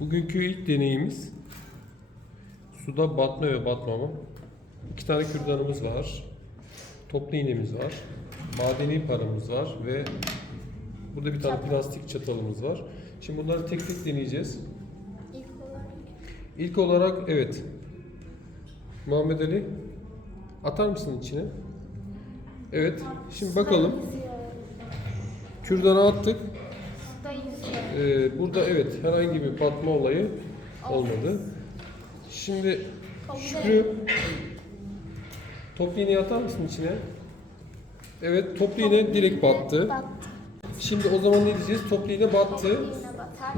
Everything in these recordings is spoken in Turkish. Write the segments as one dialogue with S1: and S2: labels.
S1: Bugünkü ilk deneyimiz suda batma ve batmama. İki tane kürdanımız var. Toplu iğnemiz var. Madeni paramız var ve burada bir tane plastik çatalımız var. Şimdi bunları tek tek deneyeceğiz.
S2: İlk olarak
S1: İlk olarak evet. Muhammed Ali atar mısın içine? Evet. Şimdi bakalım. Kürdanı attık. Ee, burada evet herhangi bir batma olayı olmadı. Şimdi Şükrü toplu iğneyi atar mısın içine? Evet toplu iğne direkt battı. Şimdi o zaman ne diyeceğiz? Toplu iğne battı.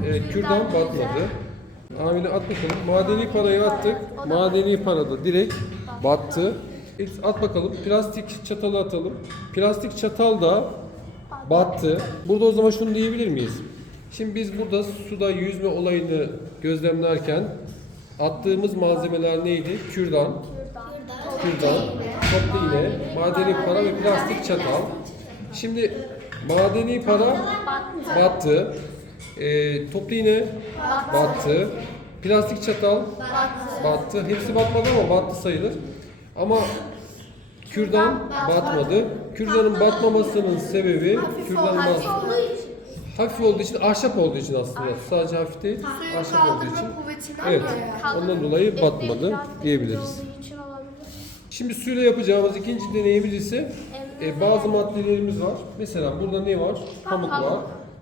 S1: Ee, kürdan batmadı. Amine at bakalım. Madeni parayı attık. Madeni para da direkt battı. İlk At bakalım. Plastik çatalı atalım. Plastik çatal da battı. Burada o zaman şunu diyebilir miyiz? Şimdi biz burada suda yüzme olayını gözlemlerken attığımız malzemeler neydi? Kürdan, kürdan, toplu iğne, madeni para ve plastik çatal. Şimdi madeni para battı. Ee, toplu iğne battı. Plastik çatal battı. Hepsi batmadı ama battı sayılır. Ama kürdan batmadı. Kürdanın batmamasının sebebi kürdanın bat- hafif olduğu için, ahşap olduğu için aslında. Sadece hafif değil, ahşap olduğu için. Evet, ondan dolayı batmadı diyebiliriz. Şimdi suyla yapacağımız ikinci deneyimiz ise e, bazı maddelerimiz var. Mesela burada ne var? Pamuk var.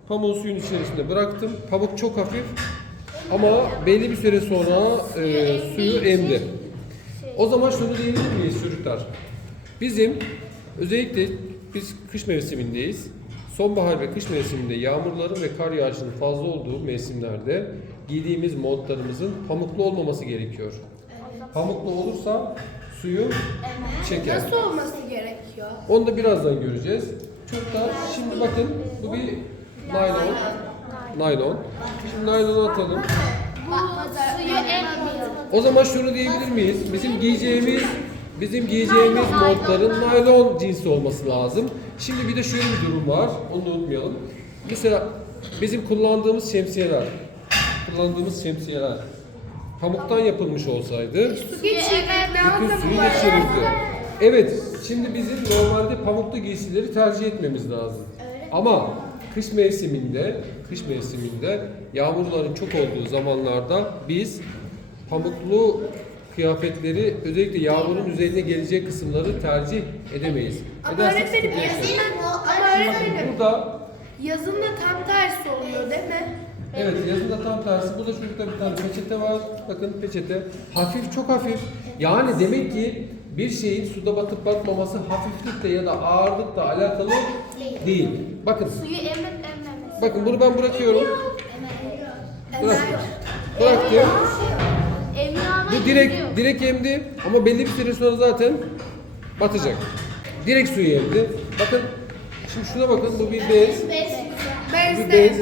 S1: Pamuğu suyun içerisinde bıraktım. Pamuk çok hafif ama belli bir süre sonra e, suyu emdi. O zaman şunu diyebilir miyiz çocuklar? Bizim özellikle biz kış mevsimindeyiz. Sonbahar ve kış mevsiminde yağmurların ve kar yağışının fazla olduğu mevsimlerde giydiğimiz montlarımızın pamuklu olmaması gerekiyor. Pamuklu olursa suyu çeker.
S3: Nasıl olması gerekiyor?
S1: Onu da birazdan göreceğiz. Çok da şimdi bakın bu bir naylon. Naylon. Şimdi naylonu atalım.
S2: Bu suyu emmiyor.
S1: O zaman şunu diyebilir miyiz? Bizim giyeceğimiz bizim giyeceğimiz montların naylon cinsi olması lazım. Şimdi bir de şöyle bir durum var. Onu da unutmayalım. Mesela bizim kullandığımız şemsiyeler kullandığımız şemsiyeler pamuktan yapılmış olsaydı
S3: Su
S1: bütün suyu geçirirdi. Evet, şimdi bizim normalde pamuklu giysileri tercih etmemiz lazım. Ama kış mevsiminde, kış mevsiminde yağmurların çok olduğu zamanlarda biz pamuklu kıyafetleri özellikle yağmurun üzerine gelecek kısımları tercih edemeyiz.
S3: Ama
S1: Edersek
S3: öğretmenim
S1: sıkıntı yaşarız.
S3: yazın ama
S1: Bakın
S3: öğretmenim
S1: burada
S3: yazın da tam tersi oluyor değil mi?
S1: Evet yazında tam tersi. Burada çocukta bir tane peçete var. Bakın peçete. Hafif çok hafif. Yani demek ki bir şeyin suda batıp batmaması hafiflikle ya da ağırlıkla alakalı değil. Bakın.
S2: Suyu emip emmemesi.
S1: Bakın bunu ben bırakıyorum. Bırak. Bıraktım. Bu
S2: yüzüyor.
S1: direkt direkt emdi ama belli bir süre sonra zaten batacak. Direkt suyu emdi. Bakın şimdi şuna bakın bu bir bez.
S3: Ben
S1: Bir bez.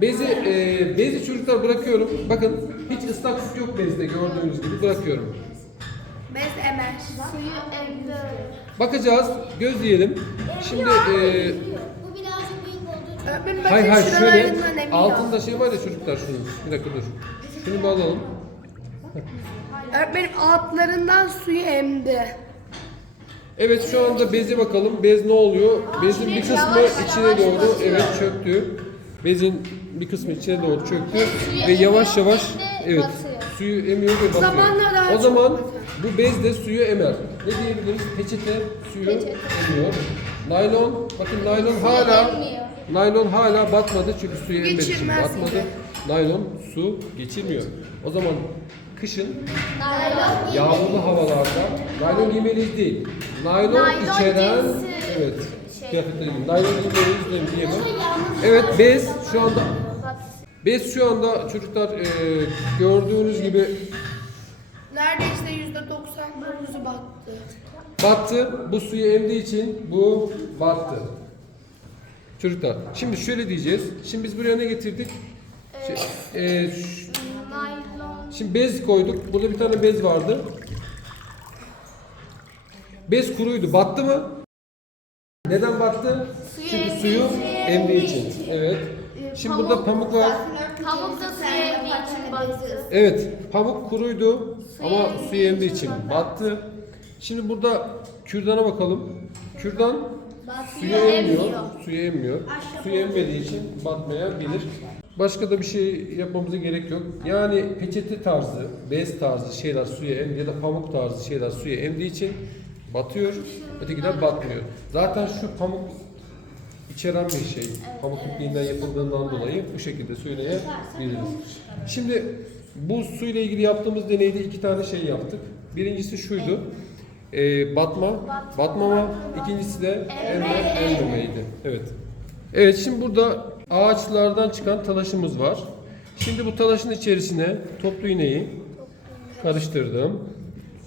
S1: Bezi, e, bezi çocuklar bırakıyorum. Bakın hiç ıslaklık yok bezde gördüğünüz gibi bırakıyorum.
S3: Bez Emel.
S2: Suyu emdi.
S1: Bakacağız, gözleyelim. Şimdi e,
S2: Bu birazcık büyük olduğu için.
S3: Öğretmenim bakın
S1: hayır hayır şöyle
S3: şuralarından emiyor.
S1: altında şey var ya çocuklar şunun. Bir dakika dur. Şunu bir alalım.
S3: Öğretmenim altlarından suyu emdi.
S1: Evet şu anda beze bakalım. Bez ne oluyor? Bezin bir kısmı içine doğru evet çöktü. Bezin bir kısmı içine doğru çöktü ve yavaş yavaş evet suyu emiyor ve batıyor.
S3: Zamanla daha
S1: O
S3: çok
S1: zaman bu bez de suyu emer. Ne diyebiliriz? Peçete suyu emiyor. Naylon bakın naylon hala
S2: emmiyor.
S1: naylon hala batmadı çünkü suyu emmediği için
S3: Geçirmez
S1: batmadı.
S3: gibi.
S1: Naylon su geçirmiyor. O zaman kışın
S2: Naylon
S1: Yağmurlu havalarda naylon giymeliyiz değil. Naylon,
S2: Naylon
S1: içeren
S2: cinsi
S1: evet
S2: şey.
S1: kıyafetleri giyin. Naylon giymeliyiz diyemem. Evet bez şu anda bez şu anda çocuklar e, gördüğünüz gibi
S3: Neredeyse yüzde 99'u battı.
S1: battı. Bu suyu emdiği için bu battı. Çocuklar şimdi şöyle diyeceğiz. Şimdi biz buraya ne getirdik? Şey, e. Şimdi bez koyduk. Burada bir tane bez vardı. Bez kuruydu. Battı mı? Neden battı?
S2: Suyu
S1: Çünkü
S2: emdiği
S1: suyu
S2: için.
S1: emdiği için. Evet. Şimdi burada pamuk var.
S2: Pamuk da suyu emdiği battı.
S1: Evet, pamuk kuruydu ama suyu emdiği için battı. Şimdi burada kürdana bakalım. Kürdan suyu emmiyor, suyu emmiyor. Suyu emmediği için batmayabilir. Başka da bir şey yapmamıza gerek yok. Yani peçete tarzı, bez tarzı şeyler suya em ya da pamuk tarzı şeyler suya emdiği için batıyor. Ötekiler batmıyor. Zaten şu pamuk içeren bir şey. Pamuk ipliğinden yapıldığından dolayı bu şekilde söyleyebiliriz. Şimdi bu suyla ilgili yaptığımız deneyde iki tane şey yaptık. Birincisi şuydu. Ee, batma, batmama. İkincisi de emme, emmemeydi. Evet. Evet şimdi burada ağaçlardan çıkan talaşımız var. Şimdi bu talaşın içerisine toplu iğneyi karıştırdım.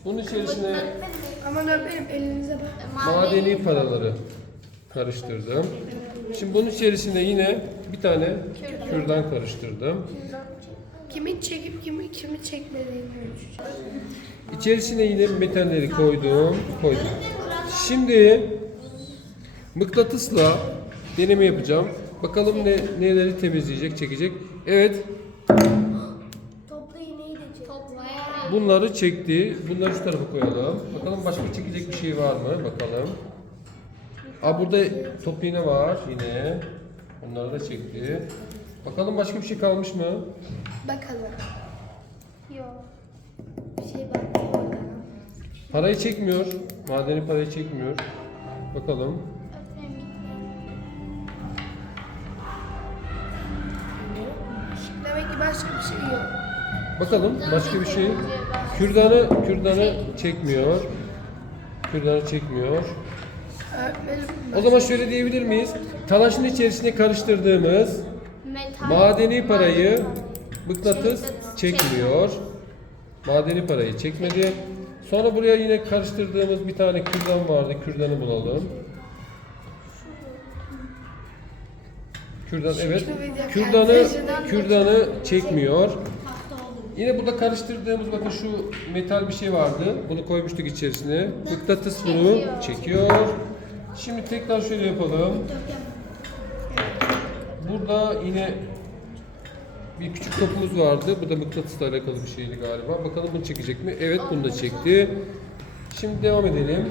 S1: Bunun içerisine
S3: Aman öğretmenim elinize bak.
S1: madeni paraları karıştırdım. Şimdi bunun içerisine yine bir tane kürdan karıştırdım.
S3: Kimin çekip kimi kimi çekmediğini ölçeceğiz.
S1: İçerisine yine metalleri koydum, koydum. Şimdi mıknatısla deneme yapacağım. Bakalım ne neleri temizleyecek, çekecek. Evet,
S2: Toplu iğneyi de çek. Toplaya.
S1: bunları çekti. Bunları şu tarafa koyalım. Bakalım başka çekecek bir şey var mı? Bakalım. Aa burada top iğne var yine. Bunları da çekti. Bakalım başka bir şey kalmış mı?
S3: Bakalım.
S2: Yok. Bir şey battı orada.
S1: Parayı çekmiyor. Madeni parayı çekmiyor. Bakalım.
S3: Başka bir şey yok.
S1: Bakalım başka bir şey. Kürdanı kürdanı çekmiyor. Kürdanı çekmiyor.
S3: Öğretmenim
S1: O zaman şöyle diyebilir miyiz? Talaşın içerisine karıştırdığımız
S2: Metal.
S1: madeni parayı mıknatıs çekmiyor. Madeni parayı çekmedi. Sonra buraya yine karıştırdığımız bir tane kürdan vardı. Kürdanı bulalım. Kürdan evet. Kürdanı kürdanı çekmiyor. Yine burada karıştırdığımız bakın şu metal bir şey vardı. Bunu koymuştuk içerisine. Mıknatıs bunu çekiyor. Şimdi tekrar şöyle yapalım. Burada yine bir küçük topumuz vardı. Bu da mıknatısla alakalı bir şeydi galiba. Bakalım bunu çekecek mi? Evet bunu da çekti. Şimdi devam edelim.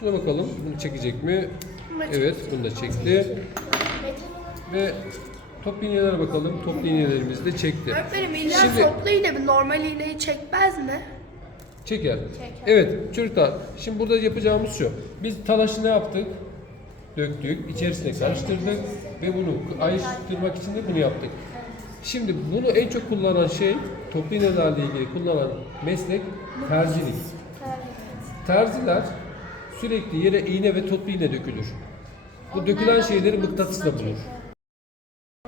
S1: Şuna bakalım. Bunu çekecek mi? Evet bunu da çekti. Ve top iğnelere bakalım. Top iğnelerimizi de çekti.
S3: Öğretmenim iğne
S1: Şimdi-
S3: toplu iğne bir normal iğneyi çekmez mi?
S1: Çeker. Evet çocuklar şimdi burada yapacağımız şu. Biz talaşı ne yaptık? Döktük, içerisine karıştırdık ve bunu ayrıştırmak için de bunu yaptık. Şimdi bunu en çok kullanan şey, toplu iğnelerle ilgili kullanan meslek terzilik. Terziler sürekli yere iğne ve toplu iğne dökülür. Bu dökülen şeyleri mıknatısla bulur.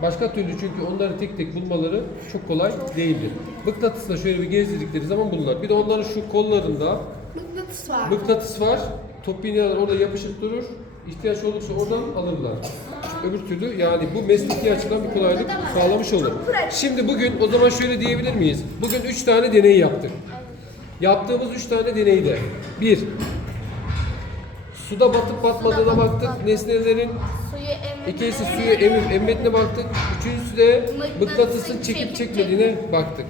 S1: Başka türlü çünkü onları tek tek bulmaları çok kolay değildir. Mıknatısla şöyle bir gezdirdikleri zaman bulurlar. Bir de onların şu kollarında
S3: Mıknatıs var.
S1: mıknatıs var. Top iğneler orada yapışık durur. İhtiyaç olursa oradan alırlar. Öbür türlü yani bu mesleki açıdan bir kolaylık sağlamış olur. Şimdi bugün o zaman şöyle diyebilir miyiz? Bugün 3 tane deney yaptık. Yaptığımız 3 tane deneyde bir Suda batıp batmadığına baktık. Nesnelerin
S2: Suyu emme.
S1: İkincisi suyu emip emmediğine baktık. Üçüncüsü de mıknatısın çekip çekmediğine baktık.